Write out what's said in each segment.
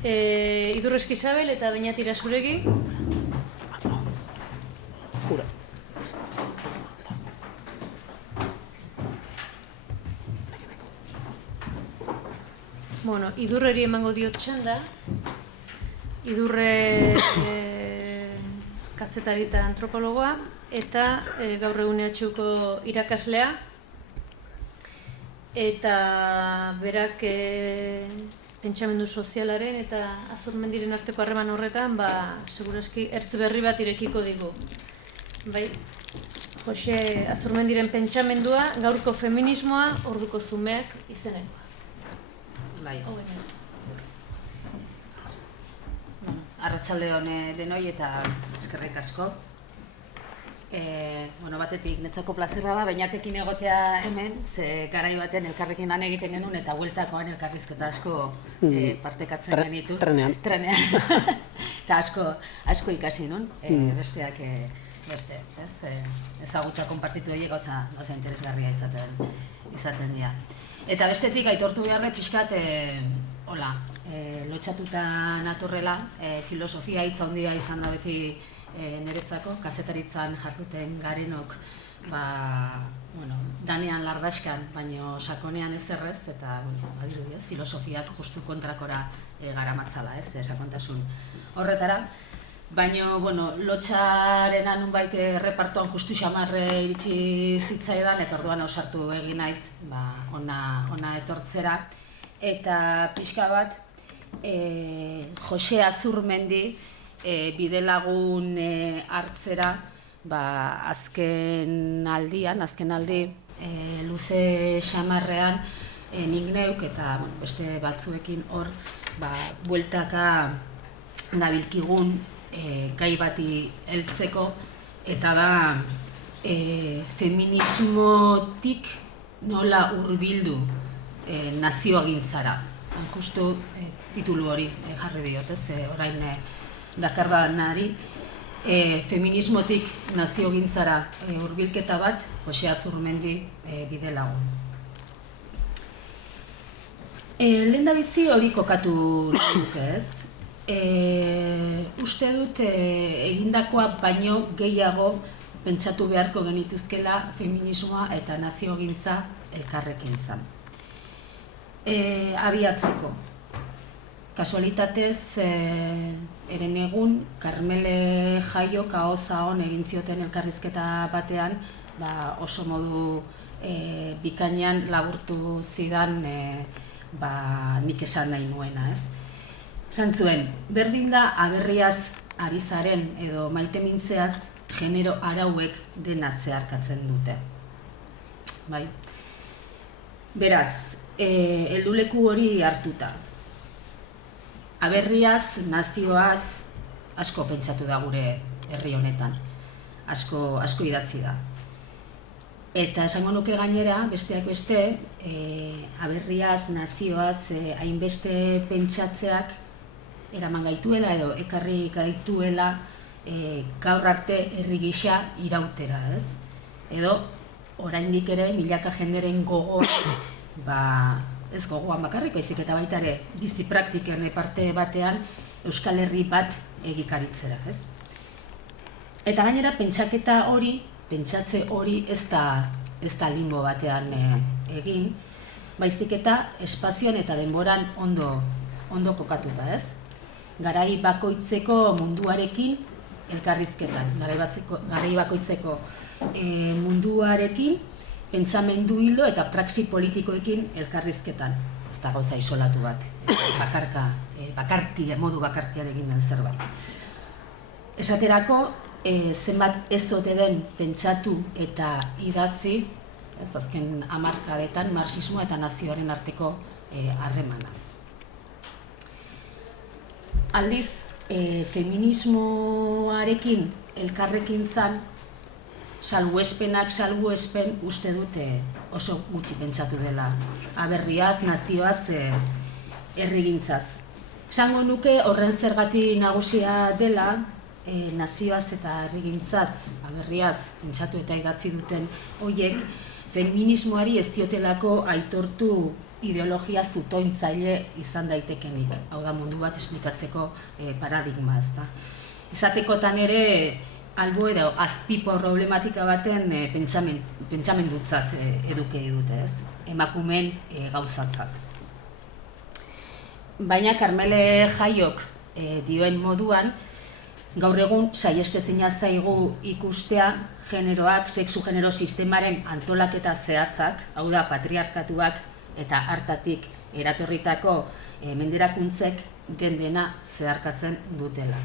Idurre Eskizabel eta Beñat Irasuregi. Jura. Bueno, Idurreri emango diot txanda. Idurre kazetari eta antropologoa eta gaur egun EHUko irakaslea. Eta berak pentsamendu sozialaren eta Azurmendiren arteko harreman horretan, segurazki ertz berri bat irekiko digu. Bai, Jose Azurmendiren pentsamendua, gaurko feminismoa, orduko zumeak izenekoa. Bai. Arratsalde on denoi eta eskerrik asko. Batetik netzako plazerra da, Beñatekin egotea hemen, ze garai baten elkarrekin lan egiten genuen eta bueltakoan elkarrizketa asko partekatzen genitu. Trenean. Eta asko ikasi nun, besteak beste, ezagutza konpartitu horiek gauza interesgarria izaten dira. Eta bestetik aitortu behar dut pixkat, lotxatuta naturrela, filosofia hitza handia izan da beti niretzako, kazetaritzan jarduten garenok danean lardaskan, baino sakonean ez errez, eta adirudez, filosofiak justu kontrakora garamatzala, sakontasun horretara. Baina, lotxarena nunbait repartoan justu xamarre iritsi zitzaidan, eta orduan ausartu egin naiz ona etortzera. Eta pixka bat, Jose Azurmendi bidelagun hartzera azken aldi luze xamarrean nik neuk eta beste batzuekin hor bueltaka nabilkigun gai bati heltzeko, eta da feminismotik nola hurbildu nazioagintzara. Justu titulu hori jarri diot, orain dakardanari, feminismotik nazioagintzara hurbilketa bat, Jose Azurmendi bidelagun. Lehendabizi hori kokatu nuke, ez? Uste dut egindakoa baino gehiago pentsatu beharko genituzkela feminismoa eta naziogintza elkarrekintzan. Abiatzeko. Kasualitatez, eren egun, Karmele Jaio Kaozaon egin zioten elkarrizketa batean, oso modu bikainan laburtu zidan nik esan nahi nuena, ez? Esan zuen, berdin da aberriaz ari zaren edo maitemintzeaz genero arauek dena zeharkatzen dute. Bai? Beraz, helduleku hori hartuta. Aberriaz, nazioaz, asko pentsatu da gure herri honetan. Asko idatzi da. Eta esango nuke gainera, besteak beste, aberriaz, nazioaz, hainbeste pentsatzeak eraman gaituela edo ekarri gaituela gaur arte herri gisa irautera, ez? Edo, oraindik ere, milaka jenderen gogoa, ez gogoan bakarrik, baizik eta baita ere bizi praktiken parte batean Euskal Herri bat egikaritzera, ez? Eta gainera, pentsatze hori ez da limbo batean egin, baizik eta espazioan eta denboran ondo kokatuta, ez? Garai bakoitzeko munduarekin elkarrizketan, garai bakoitzeko munduarekin pentsamendu hildo eta praxi politikoekin elkarrizketan. Ez da gauza isolatu bat, modu bakartian egin den zerbait. Esaterako, zenbat ez ote den pentsatu eta idatzi, azken hamarkadetan marxismoa eta nazioaren arteko harremanaz. Aldiz, feminismoarekin elkarrekintzan salbuespen uste dute oso gutxi pentsatu dela. Aberriaz, nazioaz, herrigintzaz. Esango nuke horren zergatik nagusia dela, nazioaz eta herrigintzaz, aberriaz, pentsatu eta idatzi duten horiek, feminismoari ez diotelako aitortu ideologia zutointzaile izan daitekenik. Hau da, mundu bat esplikatzeko paradigma, ezta. Izatekotan ere, albo edo azpipo problematika baten pentsamendutzat edukei dute, ez? Emakumeen gauzatzat. Baina Karmele Jaiok dioen moduan, gaur egun saihestezina zaigu ikustea generoak, sexu-genero sistemaren antolaketa zehatzak, hau da, patriarkatuak eta hartatik eratorritako menderakuntzek dena zeharkatzen dutela.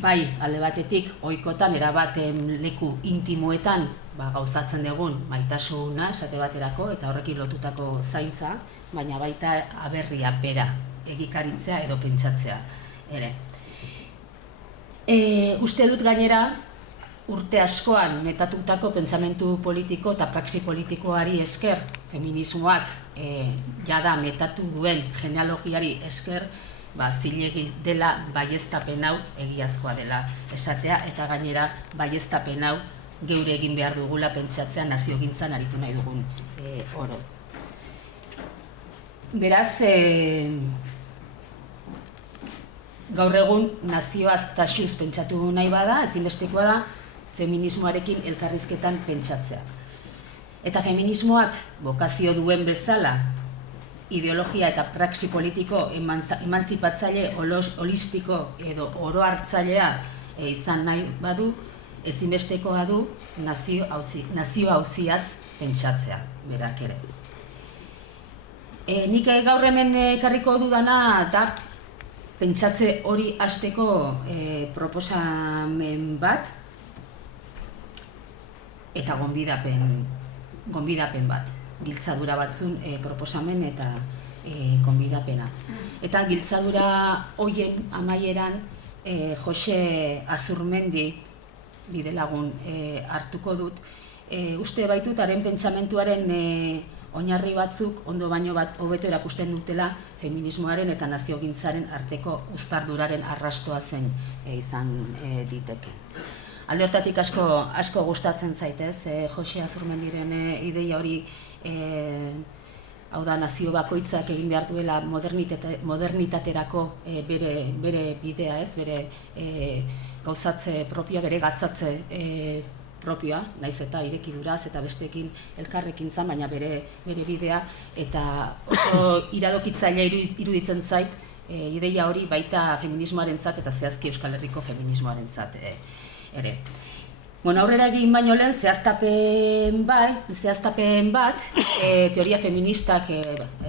Bai, alde batetik, ohikotan erabaten leku intimoetan gauzatzen dugun maitasuna, esate baterako, eta horrekin lotutako zaintza, baina baita aberria bera, egikaritzea edo pentsatzea ere. Uste dut gainera, urte askoan metatutako pentsamentu politiko eta praxi politikoari esker, feminismoak jada metatu duen genealogiari esker, zilegi dela baieztapen hau egiazkoa dela esatea, eta gainera baieztapen hau geure egin behar dugula pentsatzea naziogintzan aritu nahi dugun oro. Beraz, gaur egun nazioaz taxuz pentsatu nahi bada, ezinbestekoa da feminismoarekin elkarrizketan pentsatzea. Eta feminismoak bokazio duen bezala, ideologia eta praxi politiko emantzipatzaile holistiko edo oro hartzailea izan nahi badu, ezinbestekoa du nazio auziaz pentsatzea, berak ere. Nik gaur hemen ekarriko dudana da pentsatze hori hasteko proposamen bat eta gonbidapen bat. Giltzadura batzun proposamen eta gonbidapena. Eta giltzadura hoien amaieran Jose Azurmendi bidelagun hartuko dut. Uste baitut haren pentsamentuaren oinarri batzuk ondo baino bat hobeto erakusten dutela feminismoaren eta naziogintzaren arteko uztarduraren arrastoa zen izan diteke. Alde hortatik asko gustatzen zaitez, Jose Azurmendiren ideia hori, hau da, nazio bakoitzak egin behar duela modernitaterako bere bidea, bere gauzatze propioa, bere gatzatze propioa, naiz eta irekiduraz eta besteekin elkarrekin zan, baina bere bidea, eta oso iradokitzailea iruditzen zait ideia hori baita feminismoarentzat eta zehazki Euskal Herriko feminismoarentzat ere. Aurrera egin baino lehen zehaztapen bat, teoria feministak,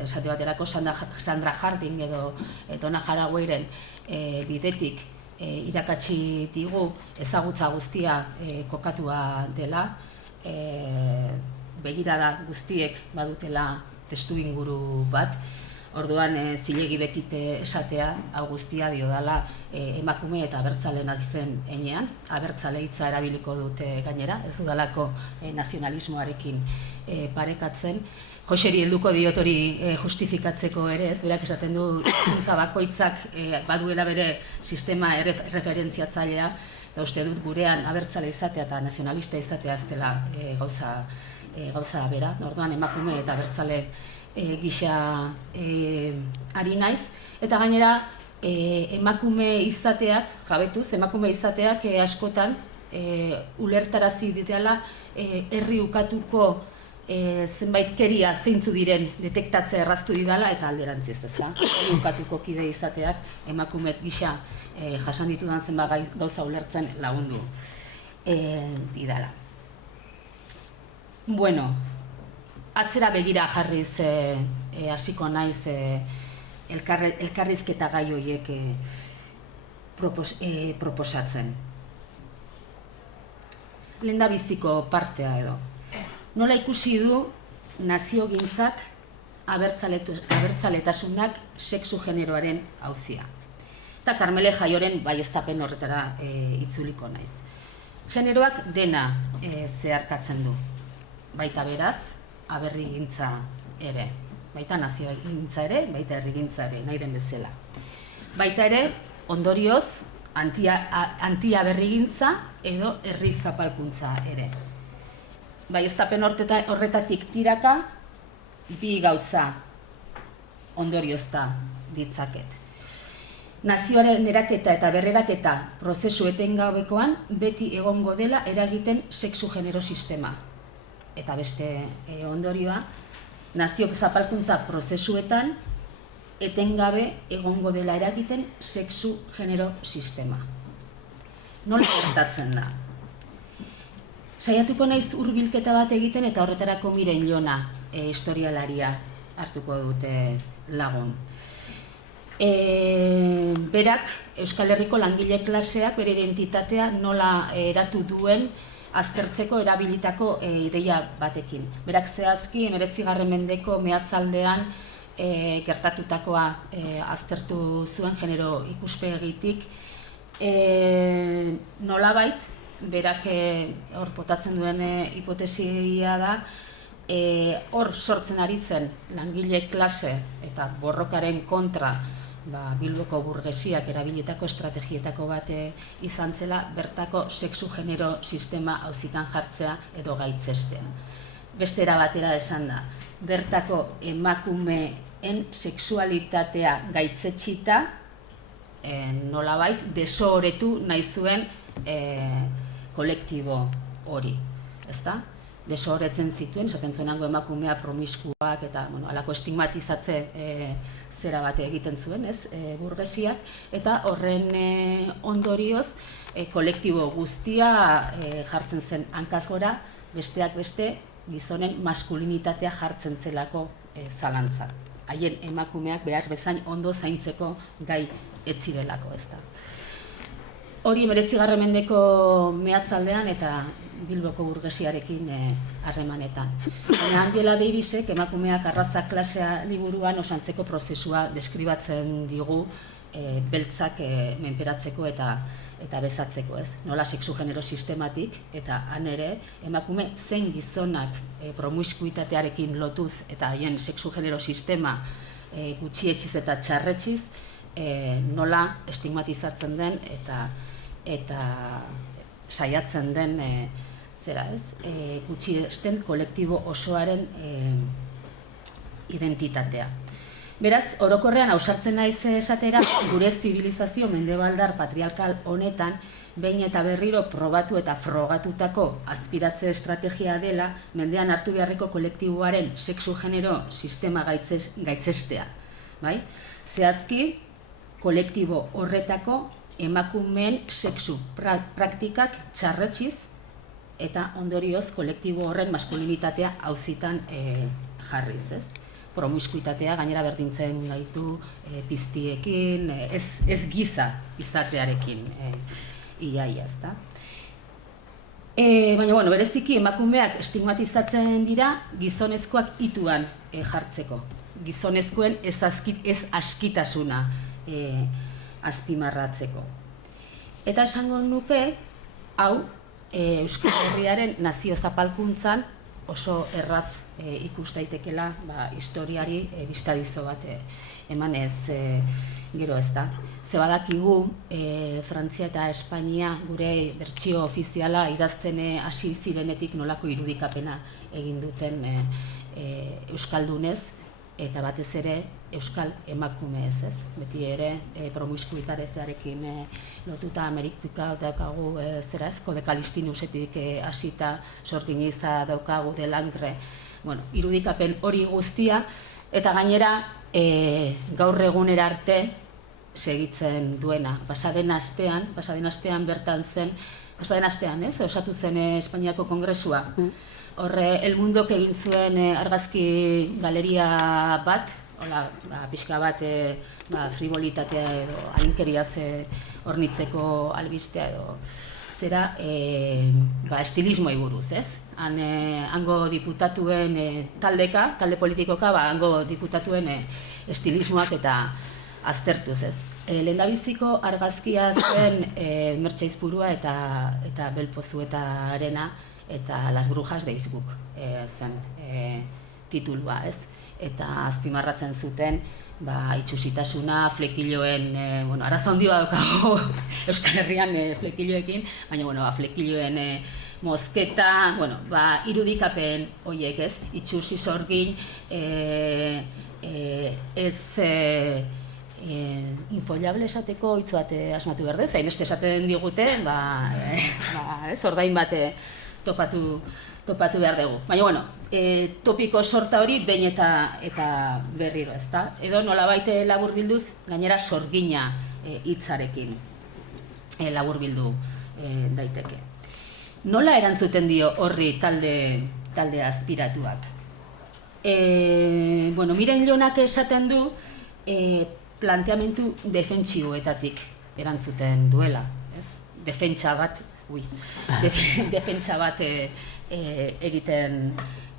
esate baterako Sandra Harding edo Donna Harawayren bidetik irakatsi digu ezagutza guztia kokatua dela, begirada guztiek badutela testu inguru bat, orduan zilegi bekite esatea, hau guztia dio dela emakume eta abertzale nazen enean, abertzale hitza erabiliko dute gainera, ez dudalako nazionalismoarekin parekatzen. Joseri helduko diot hori justifikatzeko ere, ez, berak esaten du hizkuntza bakoitzak baduela bere sistema referentziatzailea, eta uste dut gurean abertzale izatea eta nazionalista izatea ez dela gauza bera. Orduan emakume eta abertzale gisa ari naiz, eta gainera emakume izateak, jabetuz, emakume izateak askotan ulertarazi ditela herri ukatuko zenbait keria zeintzu diren detektatze erraztu didala eta alderantziz, ezta? Herri ukatuko kide izateak emakume gisa jasan ditudan zenbait gauza ulertzen lagundu didala. Atzera begira jarriz hasiko naiz elkarrizketa gai horiek proposatzen. Lehendabiziko partea edo. Nola ikusi du naziogintzak abertzaletasunak sexu generoaren auzia. Eta Karmele Jaioren baieztapen horretara itzuliko naiz. Generoak dena zeharkatzen du. Baita beraz, aberrigintza ere, baita nazioegintza ere, baita herrigintza ere, nahi den bezala. Baita ere, ondorioz, antiaberrigintza edo herri zapalkuntza ere. baieztapen horretatik tiraka bi gauza ondoriozta ditzaket. Nazioaren eraketa eta berreraketa prozesu etengabekoan beti egongo dela eragiten sexu-genero sistema. Eta beste ondorioa, nazio zapalkuntza prozesuetan etengabe egongo dela eragiten sexu-genero sistema. Nola gertatzen da? Saiatuko naiz hurbilketa bat egiten eta horretarako Miren Jona historialaria hartuko dute lagun. Berak, Euskal Herriko langile klaseak bere identitatea nola eratu duen aztertzeko erabilitako ideia batekin. Berak zehazki 19. mendeko mehatzaldean gertatutakoa aztertu zuen genero ikuspegitik. Nolabait, berak hor potatzen duen hipotesia da, hor sortzen ari zen langile klase eta borrokaren kontra Bilboko burgesiak erabilitako estrategietako bat izan zela bertako sexu-genero sistema auzitan jartzea edo gaitzestea. Beste era batera esan da, bertako emakumeen sexualitatea gaitzetxita nolabait desohoretu nahi zuen kolektibo hori, ezta? Desohoretzen zituen, esaten zuenango emakumea promiskuak eta halako estigmatizatze zera bat egiten zuen, burgesiak, eta horren ondorioz kolektibo guztia jartzen zen hankaz gora, besteak beste gizonen maskulinitatea jartzen zelako zalantza. Haien emakumeak behar bezain ondo zaintzeko gai etzirelako, ezta. Hori 19. mendeko mehatzaldean eta Bilboko burgesiarekin harremanetan. Angela Davisek emakumeak arraza klasea liburuan osantzeko prozesua deskribatzen digu beltzak menperatzeko eta bezatzeko, ez? Nola sexu-genero sistematik eta han ere emakume zein gizonak promiskuitatearekin lotuz eta haien sexu-genero sistema gutxietxiz eta txarretxiz nola estigmatizatzen den eta saiatzen den gutxiesten kolektibo osoaren identitatea. Beraz, orokorrean ausartzen naiz esatera, gure zibilizazio mendebaldar patriarkal honetan behin eta berriro probatu eta frogatutako aspiratze estrategia dela mendean hartu beharreko kolektiboaren sexu-genero sistema gaitzestea. Zehazki, kolektibo horretako emakumeen sexu praktikak txarretxiz eta ondorioz kolektibo horren maskulinitatea auzitan jarriz, ez? Promiskuitatea gainera berdintzen gaitu piztiekin, ez giza izatearekin iaia, ezta? Baina, bereziki emakumeak estigmatizatzen dira gizonezkoak ituan jartzeko. Gizonezkoen ez askitasuna azpimarratzeko. Eta esango nuke, hau, Euskal Herriaren nazio zapalkuntzan oso erraz ikus daitekela historiari bistadizo bat emanez gero, ezta. Ze badakigu Frantzia eta Espainia gure bertsio ofiziala idazten hasi zirenetik nolako irudikapena egin duten euskaldunez eta batez ere euskal emakumeez, ez? Beti ere promiskuitatearekin lotuta Amerika daukagu Kodekalistinusetik hasita Sorginiza daukagu Delangre, irudikapen hori guztia eta gainera gaur egunera arte segitzen duena. Pasaden astean bertan zen, osatu zen Espainiako Kongresua. Horre, El Mundok egin zuen argazki galeria bat, pixka bat frivolitatea edo alinkeriaz hornitzeko albistea edo zera estilismoei buruz, ez? Hango diputatuen talde politikoka, hango diputatuen estilismoak eta aztertuz, ez? Lehendabiziko argazkia zen Mertxe Aizpurua eta Belpozuetarena eta Las Brujas de Innsbruck zen titulua, ez? Eta azpimarratzen zuten itxusitasuna, flekilloen, arazo handia daukago Euskal Herrian flekilloekin, baina flekilloen mozketa, bueno, irudikapen horiek, ez? Itxusi sorgin, ez infollable esateko hitz bat asmatu behar duz, hainbeste esaten digute, ez, ordain bat topatu behar dugu. Baina, bueno, topiko sorta hori behin eta berriro, ezta? Edo nolabait laburbilduz, gainera sorgina hitzarekin laburbildu daiteke. Nola erantzuten dio horri talde azpiratuak? Bueno, Miren Jonak esaten du planteamentu defentsiboetatik erantzuten duela, ez? Defentsa bat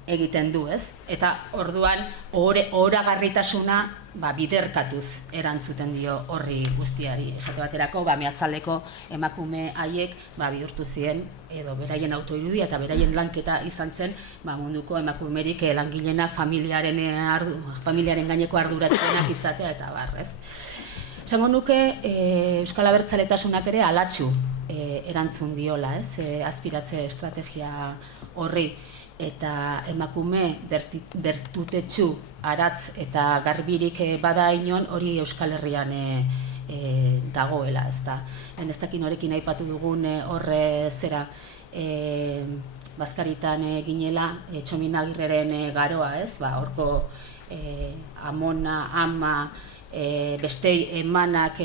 egiten du, ez? Eta orduan ohoragarritasuna biderkatuz erantzuten dio horri guztiari. Esate baterako, mehatzaldeko emakume haiek bihurtu ziren edo beraien autoirudia eta beraien lanketa izan zen munduko emakumerik langileenak familiaren gaineko arduratsuenak izatea eta ez? Esango nuke Euskal Abertzaletasunak ere alatsu erantzun diola, ez? Aspiratze estrategia horri eta emakume bertutetsu aratz eta garbirik bada inon hori Euskal Herrian dagoela, ezta. Ez dakit norekin aipatu dugun horre zera Bazkaritan ginela Txominagirreren garoa, ez? Horko amona, ama, bestei emanak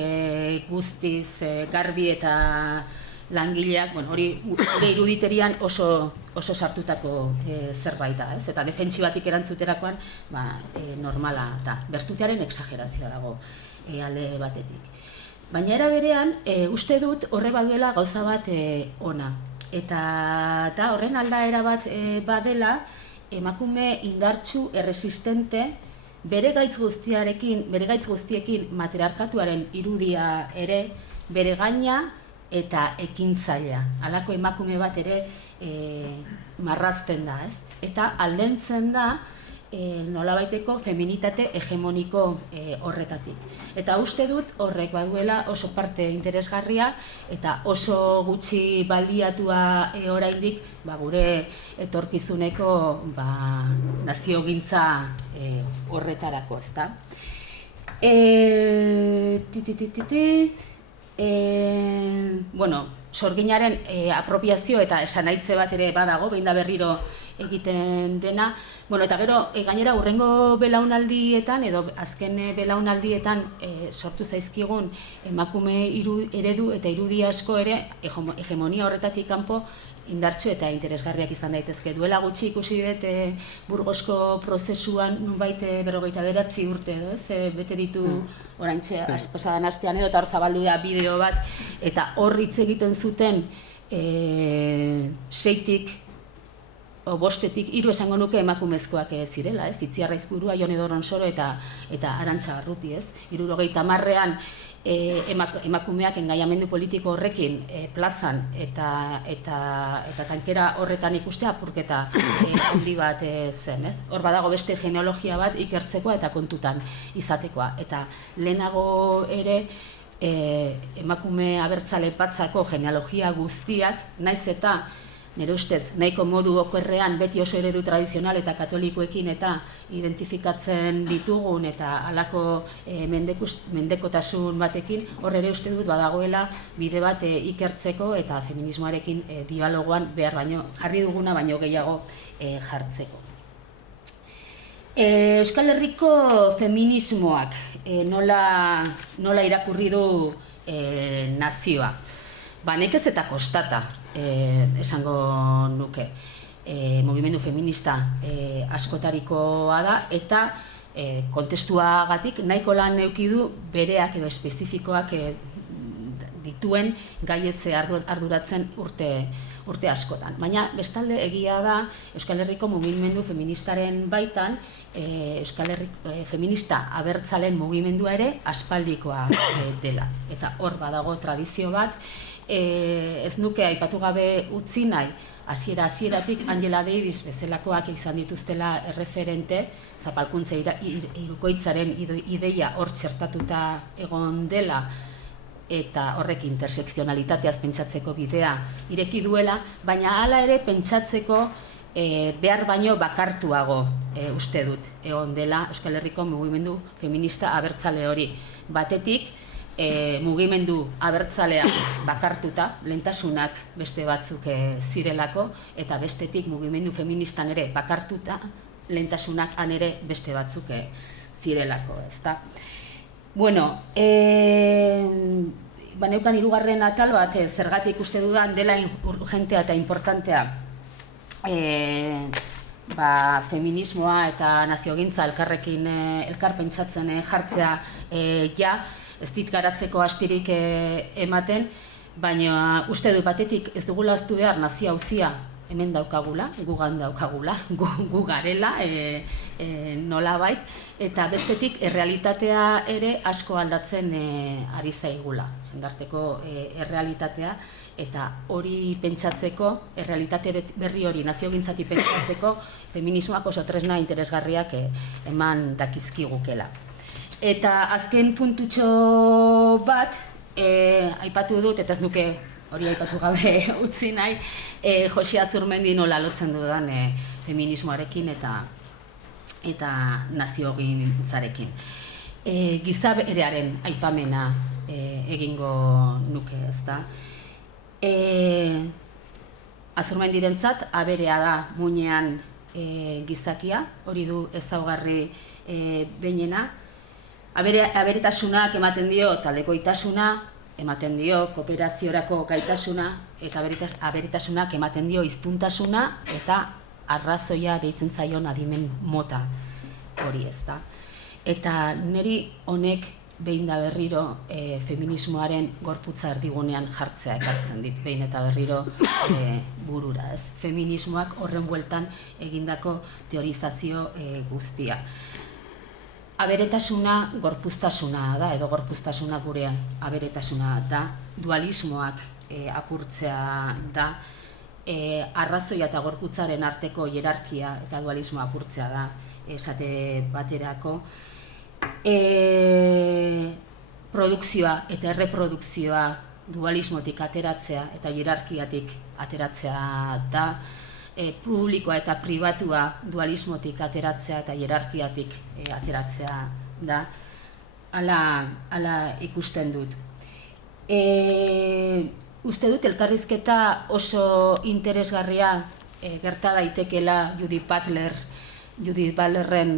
guztiz garbi eta langileak, hori iruditerian oso sartutako zerbait da, ez? Eta defentsibatik erantzuterakoan normala da. Bertutearen exagerazioa dago alde batetik. Baina era berean, uste dut horre baduela gauza bat ona. Eta horren aldaera bat badela, emakume indartsu, erresistente, bere gaitz guztiekin matriarkatuaren irudia ere, bere gaina eta ekintzailea. Halako emakume bat ere marrazten da, ez? Eta aldentzen da nolabaiteko feminitate hegemoniko horretatik. Eta uste dut horrek baduela oso parte interesgarria eta oso gutxi baliatua oraindik gure etorkizuneko naziogintza horretarako, ezta? Bueno, sorginaren apropiazio eta esanaitze bat ere badago, behin da berriro egiten dena. Bueno, eta gero, gainera, hurrengo belaunaldietan, edo azken belaunaldietan sortu zaizkigun emakume eredu eta irudi asko ere hegemonia horretatik kanpo indartsu eta interesgarriak izan daitezke. Duela gutxi ikusi dut Burgosko prozesuan nunbait 59 urte, bete ditu oraintxe pasadan astean edo, eta hor zabaldu da bideo bat, eta hor hitz egiten zuten 6tik o 5tik 3 esango nuke emakumezkoak zirela, ez? Itziar Aizpurua, Jon Edoronsoro eta Arantxa Barruti, ez? 70ean emakumeak engaiamendu politiko horrekin plazan eta tankera horretan ikustea apurketa handi bat zen, ez? Hor badago beste genealogia bat ikertzekoa eta kontutan izatekoa. Eta lehenago ere emakume abertzale batzako genealogia guztiak, naiz eta nire ustez, nahiko modu okerrean beti oso eredu tradizional eta katolikoekin eta identifikatzen ditugun eta halako mendekotasun batekin, hor ere uste dut badagoela bide bat ikertzeko eta feminismoarekin dialogoan behar baino, jarri duguna baino gehiago jartzeko. Euskal Herriko feminismoak nola irakurri du nazioa? Nekez eta kostata esango nuke. Mugimendu feminista askotarikoa da eta kontestuagatik nahiko lan eduki du bereak edo espezifikoak dituen gaiez arduratzen urte askotan. Baina bestalde egia da Euskal Herriko mugimendu feministaren baitan Euskal Herriko feminista abertzalen mugimendua ere aspaldikoa dela. Eta hor badago tradizio bat, ez nuke aipatu gabe utzi nahi, hasieratik Angela Davis bezalakoak izan dituztela erreferente, zapalkuntza hirukoitzaren ideia hor txertatuta egon dela, eta horrek intersekzionalitateaz pentsatzeko bidea ireki duela, baina hala ere pentsatzeko behar baino bakartuago uste dut egon dela Euskal Herriko mugimendu feminista abertzale hori. Batetik, mugimendu abertzalea bakartuta, lehentasunak beste batzuk zirelako, eta bestetik mugimendu feministan ere bakartuta, lehentasunak han ere beste batzuk zirelako, ezta? Bueno, baneukan hirugarren atal bat, zergatik uste dudan dela urgentea eta importantea feminismoa eta naziogintza elkar pentsatzen jartzea ez dit garatzeko astirik ematen, baina uste du batetik ez dugula ahaztu behar nazio auzia hemen daukagula, gugan daukagula, gu garela nolabait, eta bestetik errealitatea ere asko aldatzen ari zaigula, jendarteko errealitatea, eta hori pentsatzeko, errealitate berri hori naziogintzatik pentsatzeko, feminismoak oso tresna interesgarriak eman dakizkigukela. Eta azken puntutxo bat, aipatu dut, eta ez nuke hori aipatu gabe utzi nahi, Josi Azurmendi nola lotzen dudan feminismoarekin eta naziogintzarekin. Giza berearen aipamena egingo nuke, ezta? Azurmendirentzat aberea da muinean gizakia, hori du ezaugarri behinena. Aberetasunak ematen dio taldekoitasuna, ematen dio kooperaziorako gaitasuna, eta aberetasunak ematen dio hiztuntasuna eta arrazoia deitzen zaion adimen mota hori, ezta. Eta niri honek behin da berriro feminismoaren gorputza erdigunean jartzea ekartzen dit, behin eta berriro burura, ez? Feminismoak horren bueltan egindako teorizazio guztia. Aberetasuna gorpuztasuna da, edo gorpuztasuna gurean aberetasuna da, dualismoak apurtzea da, arrazoia eta gorputzaren arteko hierarkia eta dualismoa apurtzea da, esate baterako. Produkzioa eta erreprodukzioa dualismotik ateratzea eta hierarkiatik ateratzea da, publikoa eta pribatua dualismotik ateratzea eta hierarkiatik ateratzea da, hala ikusten dut. Uste dut elkarrizketa oso interesgarria gerta daitekela Judith Butlerren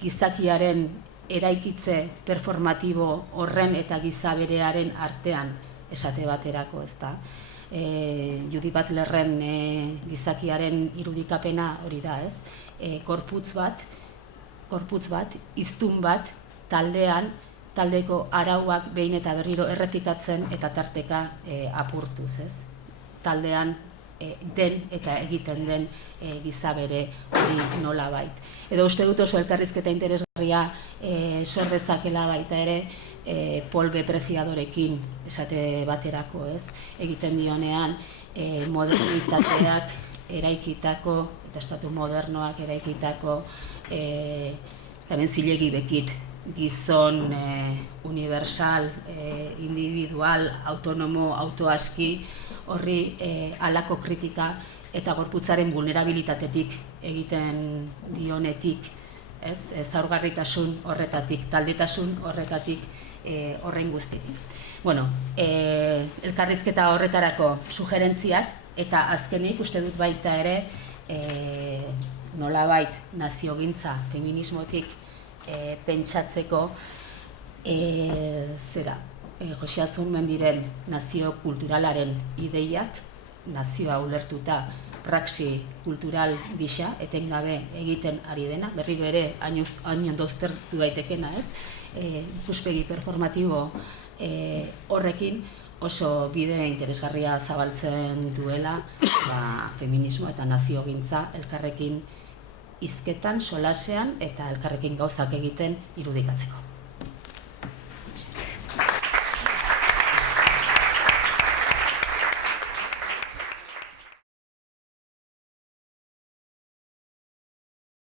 gizakiaren eraikitze performatibo horren eta gizaberearen artean esate baterako, ezta. Judith Butlerren gizakiaren irudikapena hori da, ez? Gorputz bat, hiztun bat, taldean, taldeko arauak behin eta berriro errepikatzen eta tarteka apurtuz, ez? Taldean den eta egiten den gizabere hori nolabait. Edo uste dut oso elkarrizketa interesgarria sor dezakela baita ere Polbe Preciadorekin esate baterako, ez? Egiten dionean modernitateak eraikitako eta estatu modernoak eraikitako hemen zilegi bekit gizon universal, individual, autonomo, autoaski horri halako kritika eta gorputzaren vulnerabilitatetik egiten dionetik, zaurgarritasun horretatik, taldetasun horretatik, horren guztitik. Bueno, elkarrizketa horretarako sugerentziak eta azkenik uste dut baita ere nolabait naziogintza feminismotik pentsatzeko Josi Azurmendiren nazio kulturalaren ideiak, nazioa ulertuta praxi kultural gisa, etengabe egiten ari dena, berriro ere hain doztertu daitekena, ez? Ikuspegi performatibo horrekin oso bide interesgarria zabaltzen duela feminismo eta naziogintza elkarrekin hizketan, solasean eta elkarrekin gauzak egiten irudikatzeko.